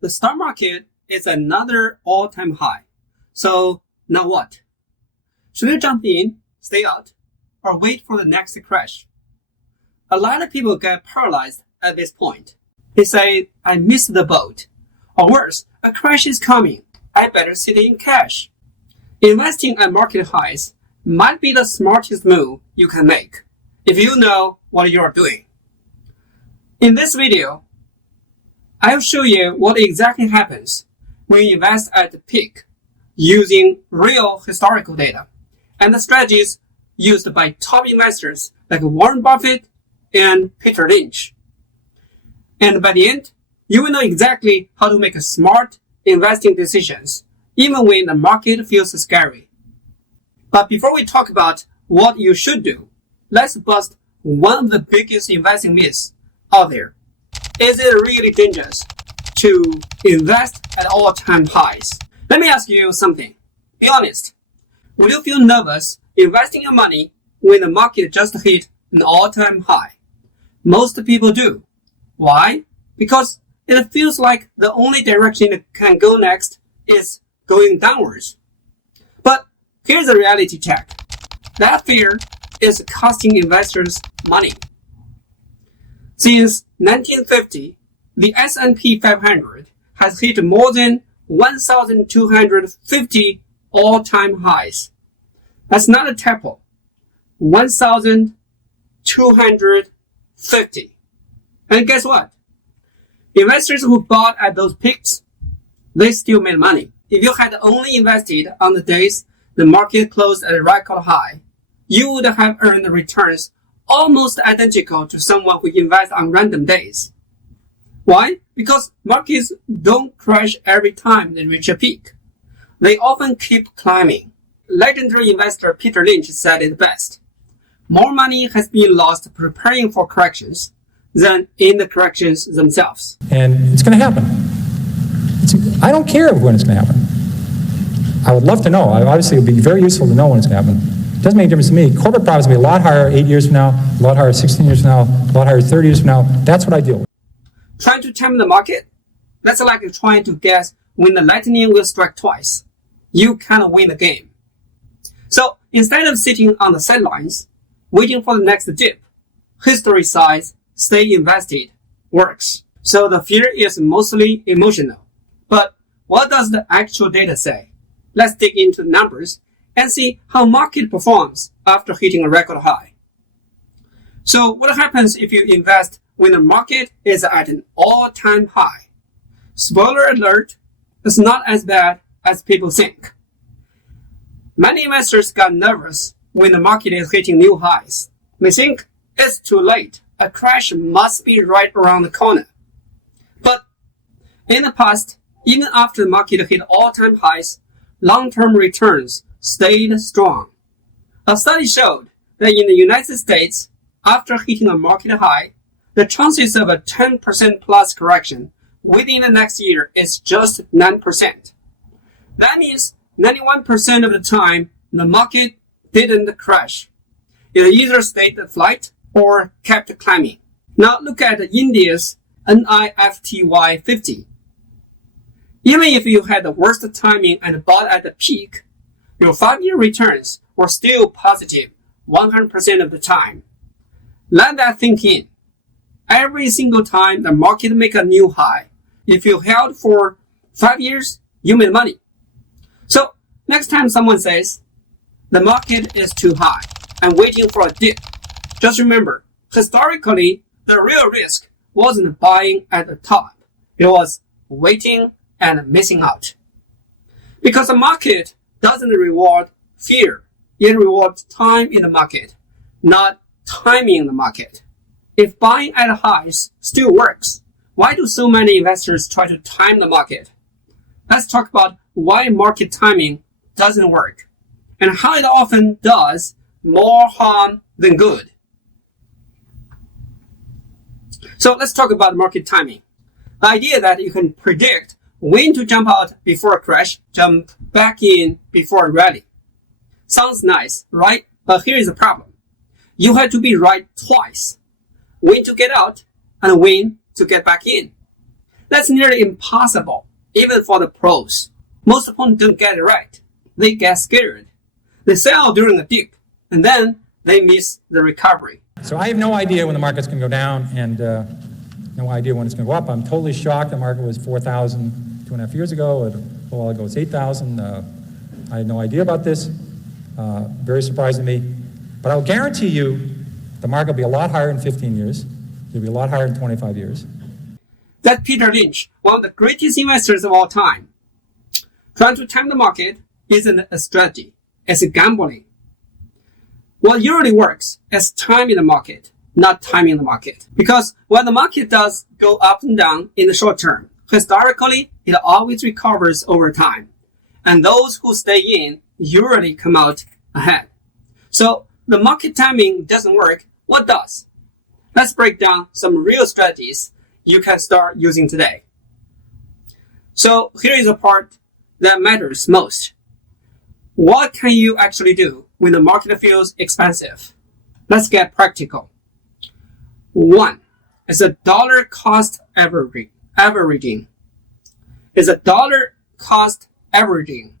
the stock market is another all-time high. So now what? Should you jump in, stay out, or wait for the next crash? A lot of people get paralyzed at this point. They say, I missed the boat. Or worse, a crash is coming. I better sit in cash. Investing at market highs might be the smartest move you can make if you know what you're doing. In this video, I'll show you what exactly happens when you invest at the peak using real historical data and the strategies used by top investors like Warren Buffett and Peter Lynch. And by the end, you will know exactly how to make smart investing decisions even when the market feels scary. But before we talk about what you should do, let's bust one of the biggest investing myths out there. Is it really dangerous to invest at all-time highs? Let me ask you something. Be honest. Would you feel nervous investing your money when the market just hit an all-time high? Most people do. Why? Because it feels like the only direction it can go next is going downwards. But here's a reality check. That fear is costing investors money. Since 1950, the S&P 500 has hit more than 1,250 all-time highs. That's not a typo. 1,250. And guess what? Investors who bought at those peaks, they still made money. If you had only invested on the days the market closed at a record high, you would have earned returns almost identical to someone who invests on random days. Why? Because markets don't crash every time they reach a peak. They often keep climbing. Legendary investor Peter Lynch said it best. More money has been lost preparing for corrections than in the corrections themselves. And it's going to happen. I don't care when it's going to happen. I would love to know. Obviously, it would be very useful to know when it's going to happen. It doesn't make a difference to me. Corporate profits will be a lot higher 8 years from now, a lot higher 16 years from now, a lot higher 30 years from now. That's what I deal with. Trying to time the market? That's like trying to guess when the lightning will strike twice. You cannot win the game. So instead of sitting on the sidelines, waiting for the next dip, history says stay invested works. So the fear is mostly emotional. But what does the actual data say? Let's dig into the numbers and see how market performs after hitting a record high. So what happens if you invest when the market is at an all-time high? Spoiler alert, it's not as bad as people think. Many investors got nervous when the market is hitting new highs. They think it's too late. A crash must be right around the corner. But in the past, even after the market hit all-time highs, long-term returns stayed strong. A study showed that in the United States, after hitting a market high, the chances of a 10% plus correction within the next year is just 9%. That means 91% of the time, the market didn't crash. It either stayed flat or kept climbing. Now look at India's NIFTY 50. Even if you had the worst timing and bought at the peak, your 5-year returns were still positive 100% of the time. Let that sink in. Every single time the market make a new high, if you held for 5 years, you made money. So next time someone says, the market is too high, I'm waiting for a dip, just remember, historically, the real risk wasn't buying at the top. It was waiting and missing out. Because the market doesn't reward fear. It rewards time in the market, not timing in the market. If buying at highs still works, why do so many investors try to time the market? Let's talk about why market timing doesn't work and how it often does more harm than good. So let's talk about market timing. The idea that you can predict when to jump out before a crash, jump back in before a rally. Sounds nice, right? But here is the problem. You have to be right twice. When to get out and when to get back in. That's nearly impossible, even for the pros. Most opponents don't get it right. They get scared. They sell during the dip, and then they miss the recovery. So I have no idea when the market's going to go down, and no idea when it's going to go up. I'm totally shocked. The market was 4,000 2.5 years ago. A while ago, it was 8,000. I had no idea about this. Very surprising to me. But I'll guarantee you the market will be a lot higher in 15 years. It'll be a lot higher in 25 years. That's Peter Lynch, one of the greatest investors of all time. Trying to time the market isn't a strategy. It's a gambling. What usually works is timing the market, not timing the market. Because when the market does go up and down in the short term, historically, it always recovers over time. And those who stay in usually come out ahead. So the market timing doesn't work. What does? Let's break down some real strategies you can start using today. So here is the part that matters most. What can you actually do when the market feels expensive? Let's get practical. 1 is a dollar cost averaging. Is a dollar cost averaging.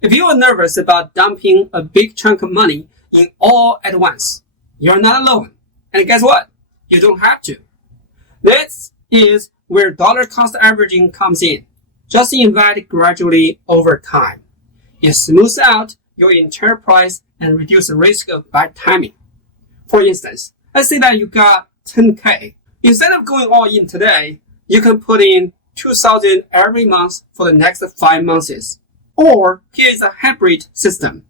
If you are nervous about dumping a big chunk of money in all at once, you're not alone. And guess what? You don't have to. This is where dollar cost averaging comes in. Just invest it gradually over time. It smooths out your entire price and reduces the risk of bad timing. For instance, let's say that you got 10K. Instead of going all in today, you can put in 2,000 every month for the next 5 months. Or here is a hybrid system.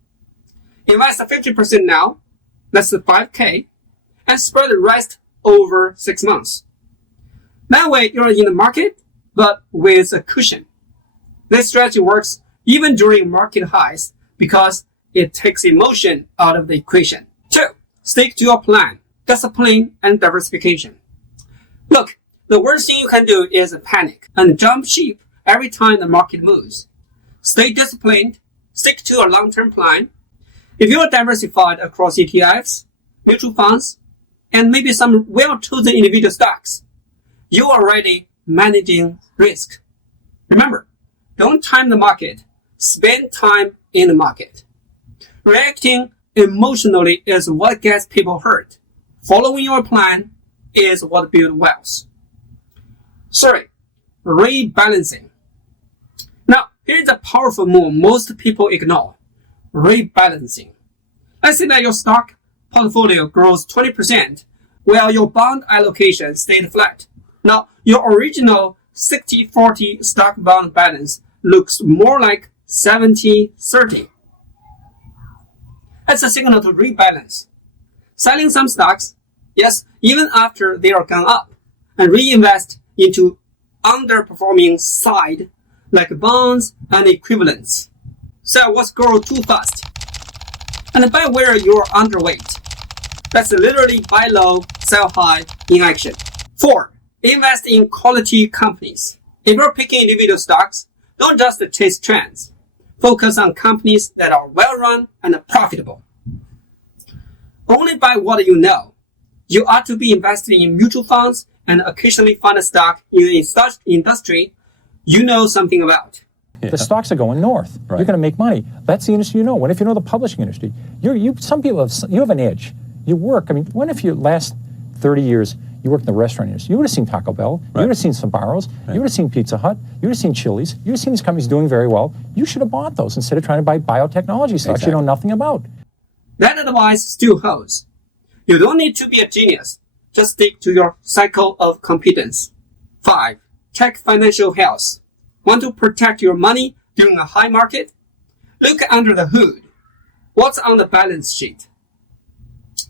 Invest 50% now, that's 5K, and spread the rest over 6 months. That way you're in the market, but with a cushion. This strategy works even during market highs because it takes emotion out of the equation. 2, stick to your plan, discipline, and diversification. Look, the worst thing you can do is panic and jump ship every time the market moves. Stay disciplined, stick to a long-term plan. If you are diversified across ETFs, mutual funds, and maybe some well-chosen individual stocks, you are already managing risk. Remember, don't time the market, spend time in the market. Reacting emotionally is what gets people hurt. Following your plan is what builds wealth. 3, rebalancing. Now, here's a powerful move most people ignore. Rebalancing. Let's say that your stock portfolio grows 20% while your bond allocation stayed flat. Now, your original 60-40 stock bond balance looks more like 70-30. That's a signal to rebalance. Selling some stocks, yes, even after they are gone up, and reinvest into underperforming side like bonds and equivalents. Sell what's grown too fast. And buy where you're underweight. That's literally buy low, sell high in action. 4, invest in quality companies. If you're picking individual stocks, don't just chase trends. Focus on companies that are well-run and profitable. Only buy what you know. You ought to be investing in mutual funds and occasionally find a stock in the industry you know something about. Yeah. The stocks are going north. Right. You're going to make money. That's the industry you know. What if you know the publishing industry? Some people have an edge. You work. I mean, what if you last 30 years you worked in the restaurant industry? You would have seen Taco Bell. Right. You would have seen Sbarro's. Right. You would have seen Pizza Hut. You would have seen Chili's. You would have seen these companies doing very well. You should have bought those instead of trying to buy biotechnology stocks you know nothing about. That advice still holds. You don't need to be a genius. Just stick to your cycle of competence. 5, check financial health. Want to protect your money during a high market? Look under the hood. What's on the balance sheet?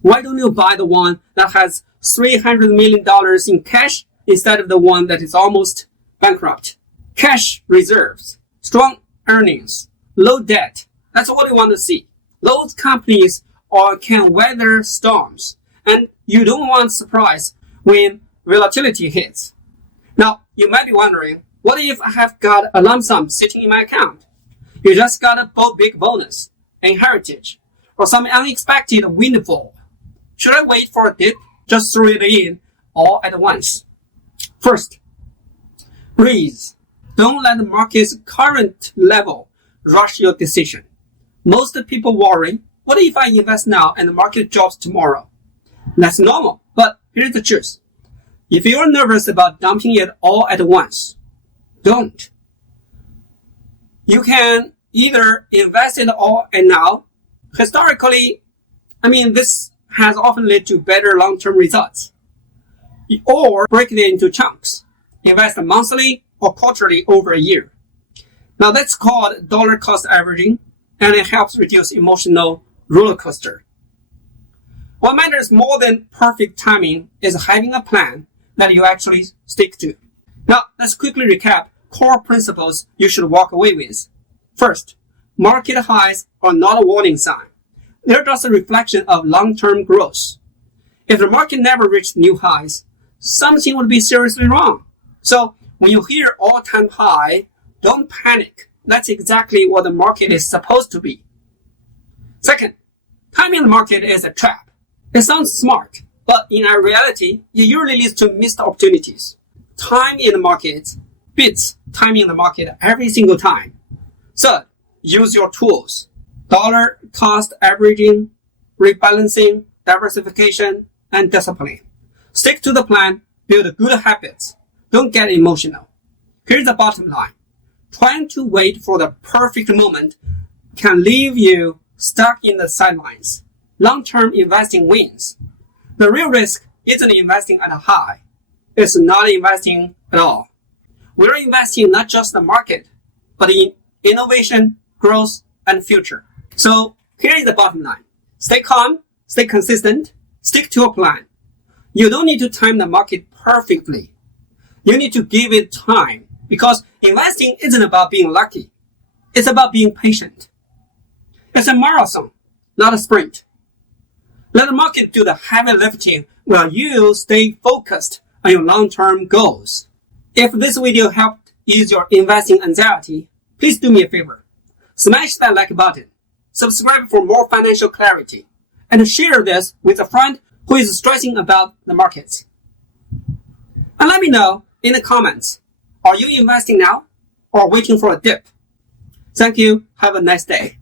Why don't you buy the one that has $300 million in cash instead of the one that is almost bankrupt? Cash reserves, strong earnings, low debt. That's what you want to see. Those companies can weather storms, and you don't want surprise when volatility hits. Now, you might be wondering, what if I have got a lump sum sitting in my account? You just got a big bonus, inheritance, or some unexpected windfall. Should I wait for a dip? Just throw it in all at once. First, Please, don't let the market's current level rush your decision. Most people worry, what if I invest now and the market drops tomorrow? That's normal, but here's the truth. If you're nervous about dumping it all at once, don't. You can either invest it all and now. Historically, this has often led to better long-term results. Or break it into chunks. Invest monthly or quarterly over a year. Now that's called dollar cost averaging, and it helps reduce emotional roller coaster. What matters more than perfect timing is having a plan that you actually stick to. Now, let's quickly recap core principles you should walk away with. First, market highs are not a warning sign. They're just a reflection of long-term growth. If the market never reached new highs, something would be seriously wrong. So, when you hear all-time high, don't panic. That's exactly what the market is supposed to be. Second, timing the market is a trap. It sounds smart, but in reality, it usually leads to missed opportunities. Time in the market beats timing the market every single time. Third, use your tools. Dollar cost averaging, rebalancing, diversification, and discipline. Stick to the plan, build good habits. Don't get emotional. Here's the bottom line. Trying to wait for the perfect moment can leave you stuck in the sidelines. Long-term investing wins. The real risk isn't investing at a high. It's not investing at all. We're investing not just the market, but in innovation, growth, and future. So here is the bottom line. Stay calm, stay consistent, stick to a plan. You don't need to time the market perfectly. You need to give it time, because investing isn't about being lucky. It's about being patient. It's a marathon, not a sprint. Let the market do the heavy lifting while you stay focused on your long-term goals. If this video helped ease your investing anxiety, please do me a favor. Smash that like button, subscribe for more financial clarity, and share this with a friend who is stressing about the markets. And let me know in the comments, are you investing now or waiting for a dip? Thank you. Have a nice day.